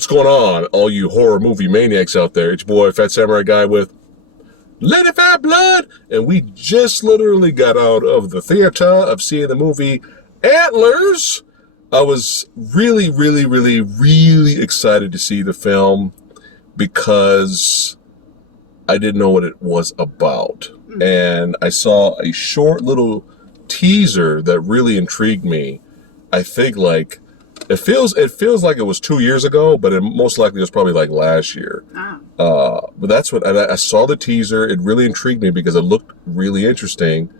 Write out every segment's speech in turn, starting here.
What's going on, all you horror movie maniacs out there? It's your boy, Fat Samurai Guy with Let It Fat Blood, and we just literally got out of the theater of seeing the movie Antlers. I was really excited to see the film because I didn't know what it was about. And I saw a short little teaser that really intrigued me. I think it feels like it was 2 years ago, but it most likely was probably like last year. But that's what I saw the teaser. It really intrigued me because it looked really interesting,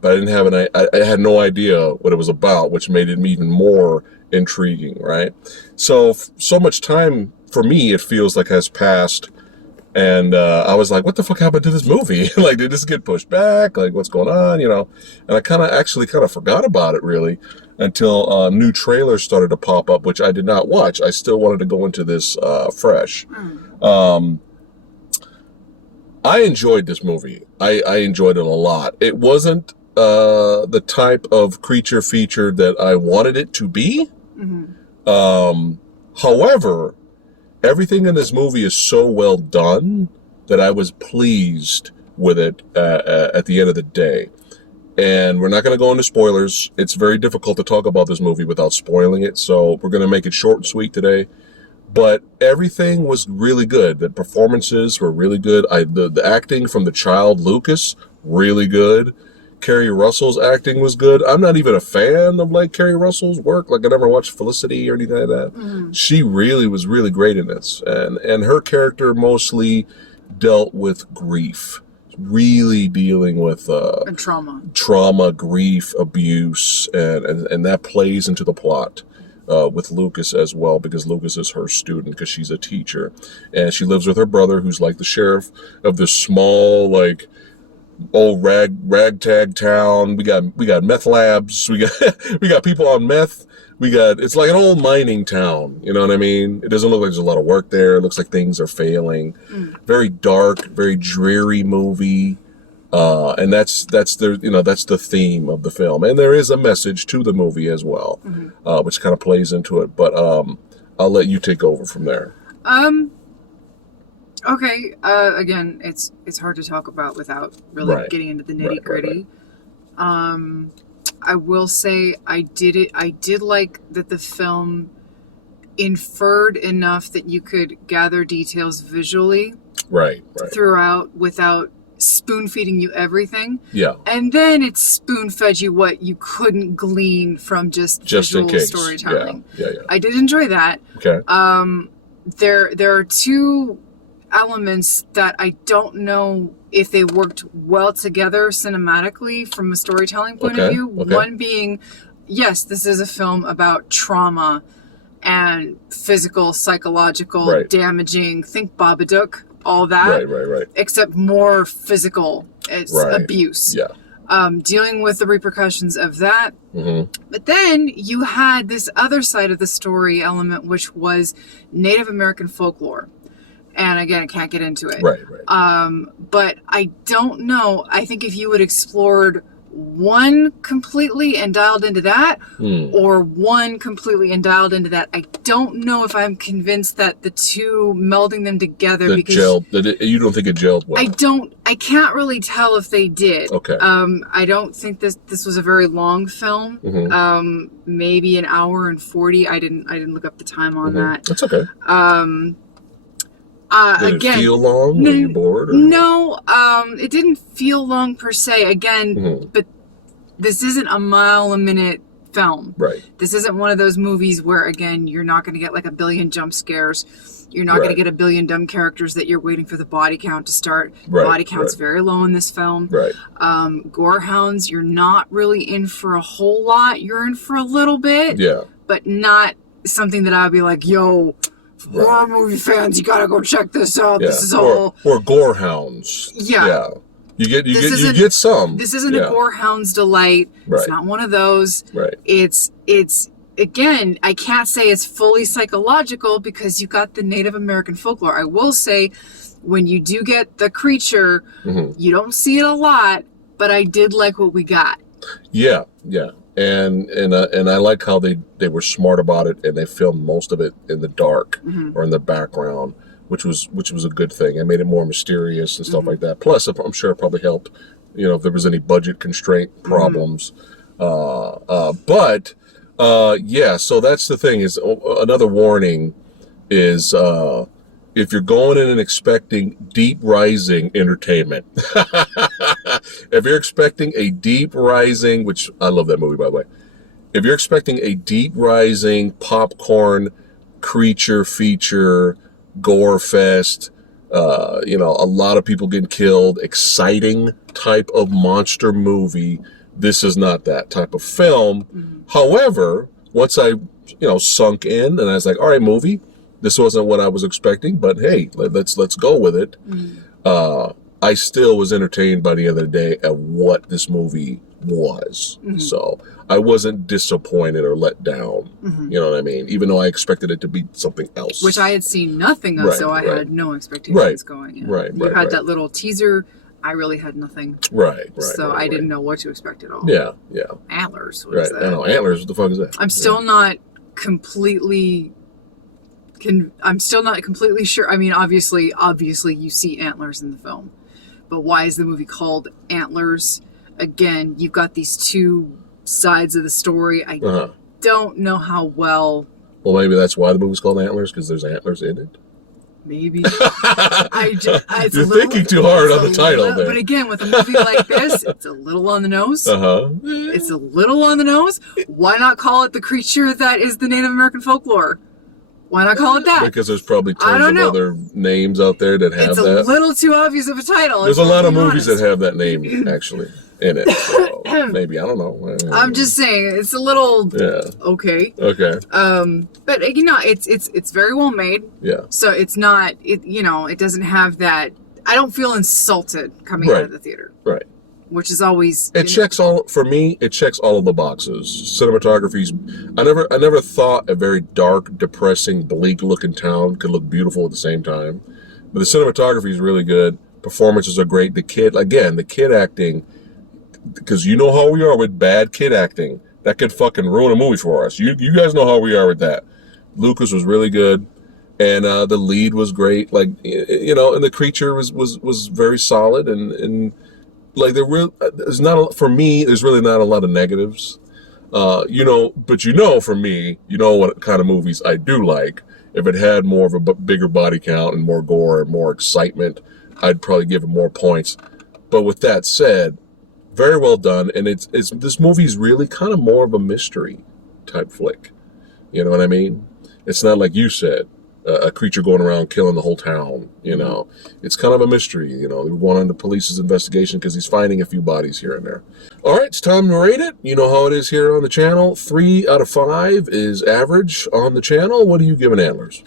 but I didn't have I had no idea what it was about, which made it even more intriguing, right? So much time for me, it feels like has passed. And I was like, what the fuck happened to this movie? Like, did this get pushed back? Like, what's going on? You know? And I kind of forgot about it, really, until new trailers started to pop up, which I did not watch. I still wanted to go into this fresh. I enjoyed this movie. I enjoyed it a lot. It wasn't the type of creature feature that I wanted it to be. However, everything in this movie is so well done that I was pleased with it at the end of the day. And we're not going to go into spoilers. It's very difficult to talk about this movie without spoiling it, so we're going to make it short and sweet today. But everything was really good. The performances were really good. The acting from the child, Lucas, really good. Kerry Russell's acting was good. I'm not even a fan of Kerry Russell's work. I never watched Felicity or anything like that. She really was really great in this. And her character mostly dealt with grief. Really dealing with and trauma, grief, abuse, and that plays into the plot with Lucas as well, because Lucas is her student because she's a teacher. And she lives with her brother, who's like the sheriff of this small, old ragtag town. We got meth labs. We got people on meth. It's like an old mining town. You know what I mean? It doesn't look like there's a lot of work there. It looks like things are failing. Very dark, very dreary movie. And that's the theme of the film. And there is a message to the movie as well, which kind of plays into it. But I'll let you take over from there. Okay. Again, it's hard to talk about without really getting into the nitty-gritty. I will say I did like that the film inferred enough that you could gather details visually throughout without spoon-feeding you everything. Yeah. And then it spoon-fed you what you couldn't glean from just visual storytelling. Yeah. I did enjoy that. Okay. There are two elements that I don't know if they worked well together cinematically from a storytelling point of view. One being, yes, this is a film about trauma and physical, psychological, damaging, think Babadook, all that. Right. Except more physical. It's abuse. Yeah. Dealing with the repercussions of that. But then you had this other side of the story element, which was Native American folklore. And again, I can't get into it. Right. But I don't know. I think if you had explored one completely and dialed into that, or one completely and dialed into that, I don't know if I'm convinced that the two melding them together you don't think it gelled well? I can't really tell if they did. Okay. I don't think this was a very long film. Maybe an hour and 40. I didn't look up the time on that. That's okay. Did it feel long? Were you bored? No, it didn't feel long per se. Again, but this isn't a mile-a-minute film. Right. This isn't one of those movies where, again, you're not going to get a billion jump scares. You're not going to get a billion dumb characters that you're waiting for the body count to start. Body count's very low in this film. Right. Gorehounds, you're not really in for a whole lot. You're in for a little bit. Yeah. But not something that I'd be like, yo, horror movie fans, you gotta go check this out. Yeah. This is all or gorehounds. Yeah. You get some. This isn't a gorehound's delight. Right. It's not one of those. Right. It's again, I can't say it's fully psychological because you got the Native American folklore. I will say, when you do get the creature, you don't see it a lot, but I did like what we got. Yeah, yeah. And I like how they were smart about it, and they filmed most of it in the dark or in the background, which was a good thing. It made it more mysterious and stuff like that. Plus, I'm sure it probably helped, if there was any budget constraint problems. Yeah. So that's the thing. Is another warning is if you're going in and expecting deep rising entertainment, if you're expecting a deep rising, which I love that movie by the way, if you're expecting a deep rising popcorn creature feature, gore fest, a lot of people getting killed, exciting type of monster movie, this is not that type of film. However, once I, sunk in and I was like, all right, movie, this wasn't what I was expecting, but hey, let's go with it. I still was entertained by the end of the day at what this movie was. So I wasn't disappointed or let down. You know what I mean? Even though I expected it to be something else. Which I had seen nothing of, so I had no expectations going in. You had that little teaser. I really had nothing. So I didn't know what to expect at all. Yeah. Antlers. What is that? I know, Antlers. What the fuck is that? I'm still not completely sure. I mean, obviously you see antlers in the film, but why is the movie called Antlers? Again, you've got these two sides of the story. I don't know how well. Well, maybe that's why the movie's called Antlers, because there's antlers in it. Maybe. You're thinking too hard on the title there. But again, with a movie like this, it's a little on the nose. It's a little on the nose. Why not call it the creature that is the Native American folklore? Why not call it that? Because there's probably tons of other names out there that have that. It's a little too obvious of a title. There's a lot of movies that have that name, actually, in it. So maybe, I don't know. I'm just saying, it's a little... Okay. But, it's very well made. Yeah. So it's not... It doesn't have that... I don't feel insulted coming out of the theater. Right. Which is always... It checks all of the boxes. Cinematography's... I never thought a very dark, depressing, bleak-looking town could look beautiful at the same time. But the cinematography is really good. Performances are great. The kid acting... Because you know how we are with bad kid acting. That could fucking ruin a movie for us. You guys know how we are with that. Lucas was really good. And the lead was great. And the creature was very solid and like there's really not a lot of negatives, but for me, what kind of movies I do like. If it had more of a bigger body count and more gore and more excitement, I'd probably give it more points. But with that said, very well done, and this movie's really kind of more of a mystery type flick. You know what I mean? It's not like you said. A creature going around killing the whole town, It's kind of a mystery, We're going on the police's investigation because he's finding a few bodies here and there. All right, it's time to rate it. You know how it is here on the channel. 3 out of 5 is average on the channel. What are you giving Antlers?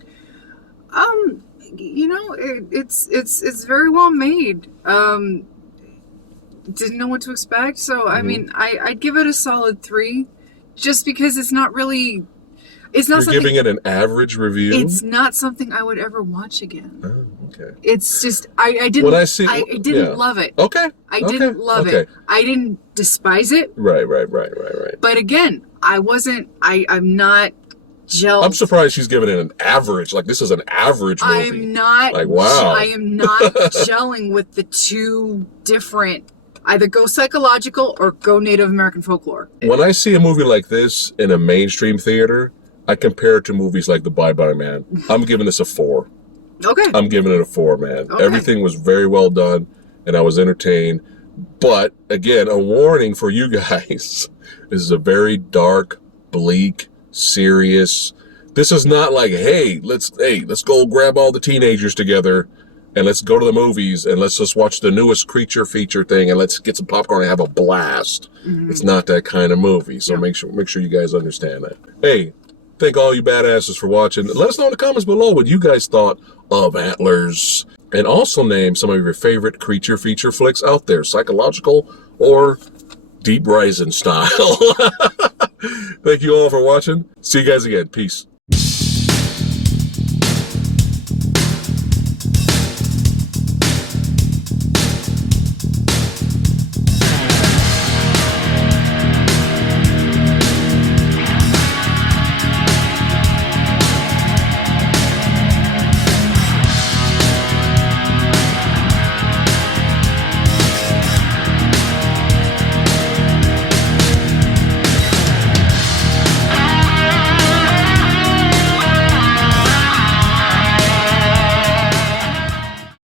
It's very well made. Didn't know what to expect, so I mean, I'd give it a solid 3, just because it's not really... You're giving it an average review? It's not something I would ever watch again. Oh, okay. It's just, I didn't love it. Okay. I didn't love it. I didn't despise it. Right. But again, I'm not gelled. I'm surprised she's giving it an average. Like, this is an average movie. I'm not. Like, wow. I am not gelling with the two different... Either go psychological or go Native American folklore. When I see a movie like this in a mainstream theater... I compare it to movies like The Bye-Bye Man. I'm giving this a 4. Okay. I'm giving it a 4, man. Okay. Everything was very well done, and I was entertained. But, again, a warning for you guys. This is a very dark, bleak, serious... This is not like, hey, let's go grab all the teenagers together, and let's go to the movies, and let's just watch the newest creature feature thing, and let's get some popcorn and have a blast. It's not that kind of movie, so make sure you guys understand that. Hey... Thank all you badasses for watching. Let us know in the comments below what you guys thought of Antlers. And also name some of your favorite creature feature flicks out there. Psychological or deep rising style. Thank you all for watching. See you guys again. Peace.